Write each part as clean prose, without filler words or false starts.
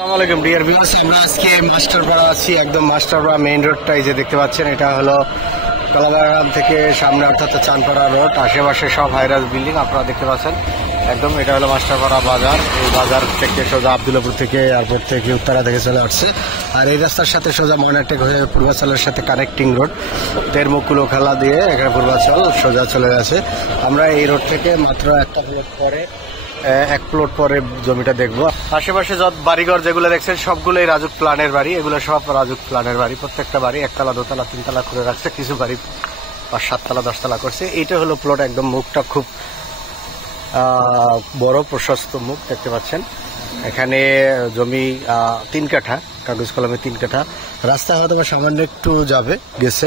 আসসালামু আলাইকুম dear viewers, আমরা আজকে মাস্টারপাড়া আছি। একদম মাস্টারপাড়া মেইন রোডটা এই যে দেখতে পাচ্ছেন, এটা হলো কলাবাগান থেকে সামনে অর্থাৎ চাঁদপাড়া রোড। আশেপাশে সব হাইরাজ বিল্ডিং আপনারা দেখতে পাচ্ছেন। একদম এটা হলো মাস্টারপাড়া বাজার। এই বাজার থেকে সোজা আবদুল্লাপুর থেকে এয়ারপোর্ট থেকে উত্তরা থেকে চলে আসছে। আর এই রাস্তার সাথে সোজা ময়নাটেক হয়ে পূর্বাচলের সাথে কানেক্টিং রোড তেরমুকুলো খেলা দিয়ে এখানে পূর্বাচল সোজা চলে গেছে। আমরা এই রোড থেকে মাত্র এক প্লট পরে জমিটা দেখবো। আশেপাশে যত বাড়িঘর যেগুলো দেখছেন সবগুলোই রাজুক প্ল্যানের বাড়ি। এগুলো সব রাজুক প্ল্যানের বাড়ি। প্রত্যেকটা বাড়ি একতলা, দোতলা, তিনতলা করে রাখছে। কিছু বাড়ি 5-7 তলা 10 তলা করছে। এইটা হলো প্লট। একদম মুখটা খুব বড় প্রশস্ত মুখ দেখতে পাচ্ছেন। এখানে জমি 3 কাঠা, কাগজ কলমে 3 কাঠা। রাস্তা হয়তো সামান্য একটু গেছে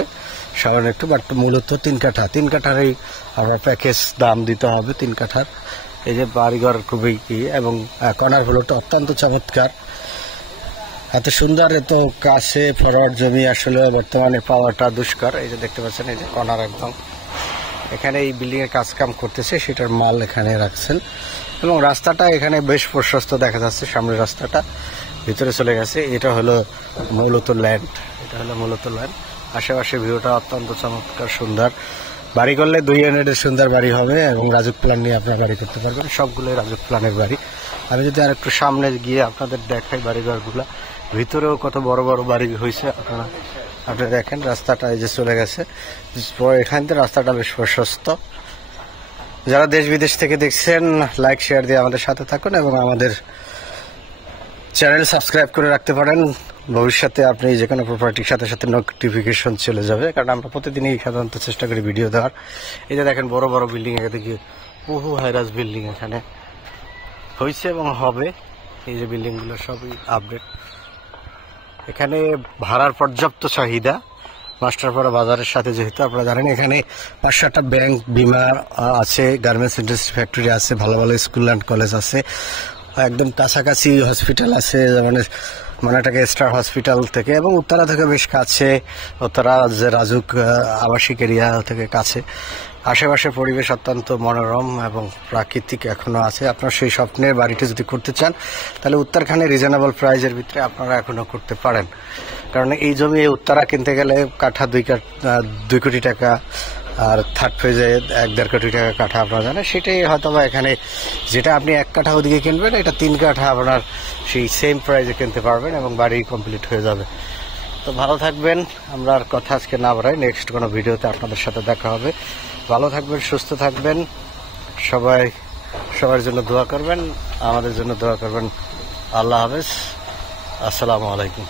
সামান্য একটু, বাট মূলত 3 কাঠা। 3 কাঠারই আমরা প্যাকেজ দাম দিতে হবে 3 কাঠার। এই যে বাড়িঘর খুবই এবং কর্নার প্লটটা অত্যন্ত চমৎকার। এত সুন্দর, এত কাছে ফরওয়ার্ড জমি আসলে বর্তমানে পাওয়াটা দুষ্কর। এই যে দেখতে পাচ্ছেন, এই যে কর্নার একদম। এখানে এই বিল্ডিং এর কাজ কাম করতেছে, সেটার মাল এখানে রাখছেন। এবং রাস্তাটা এখানে বেশ প্রশস্ত দেখা যাচ্ছে। সামনের রাস্তাটা ভিতরে চলে গেছে। এটা হলো মূলত ল্যান্ড। আশেপাশে ভিউটা অত্যন্ত চমৎকার, সুন্দর। বাড়ি করলে 2 ইউনিটের সুন্দর বাড়ি হবে এবং রাজুক প্ল্যান নিয়ে আপনার বাড়ি করতে পারবেন। সবগুলোই রাজুক প্ল্যানের বাড়ি। আমি যদি আর একটু সামনে গিয়ে আপনাদের দেখাই বাড়িঘরগুলা, ভিতরেও কত বড় বড় বাড়ি হয়েছে। আপনারা দেখেন রাস্তাটা এই যে চলে গেছে। এখান থেকে রাস্তাটা বেশ প্রশস্ত। যারা দেশ বিদেশ থেকে দেখছেন, লাইক শেয়ার দিয়ে আমাদের সাথে থাকুন এবং আমাদের চ্যানেল সাবস্ক্রাইব করে রাখতে পারেন। ভবিষ্যতে আপনি যে কোনো প্রপার্টির সাথে সাথে নোটিফিকেশন চলে যাবে, কারণ আমরা প্রতিদিনই সাধারণত চেষ্টা করি ভিডিও দেওয়ার। এই যে দেখেন বড় বড় বিল্ডিং, এদিকে বহু হাইরাজ বিল্ডিং এখানে হয়েছে এবং হবে। এই যে বিল্ডিংগুলো সবই আপডেট। এখানে ভাড়ার পর্যাপ্ত চাহিদা। মাস্টারপাড়া বাজারের সাথে যেহেতু আপনারা জানেন, এখানে 5-7টা ব্যাংক, বিমা আছে, গার্মেন্টস ইন্ডাস্ট্রি ফ্যাক্টরি আছে, ভালো ভালো স্কুল অ্যান্ড কলেজ আছে। একদম কাছাকাছি হসপিটাল আছে, ময়নাটাকে স্টার হসপিটাল থেকে, এবং উত্তরা থেকে বেশ কাছে। উত্তরা যে রাজুক আবাসিক এরিয়া থেকে কাছে। আশেপাশে পরিবেশ অত্যন্ত মনোরম এবং প্রাকৃতিক এখনো আছে। আপনার সেই স্বপ্নের বাড়িটি যদি করতে চান, তাহলে উত্তরখানে রিজনেবল প্রাইজের ভিতরে আপনারা এখনো করতে পারেন। কারণ এই জমি উত্তরা কিনতে গেলে কাঠা 2 কোটি টাকা, আর থার্ড ফেজে 1-1.5 কোটি টাকা কাঠা আপনারা জানেন। সেটাই হয়তো বা এখানে, যেটা আপনি 1 কাঠা ওদিকে কিনবেন, এটা 3 কাঠা আপনার সেই সেম প্রাইজে কিনতে পারবেন এবং বাড়ি কমপ্লিট হয়ে যাবে। তো ভালো থাকবেন। আমরা আর কথা আজকে না বাড়াই, নেক্সট কোনো ভিডিওতে আপনাদের সাথে দেখা হবে। ভালো থাকবেন, সুস্থ থাকবেন। সবার জন্য দোয়া করবেন, আমাদের জন্য দোয়া করবেন। আল্লাহ হাফেজ, আসসালামু আলাইকুম।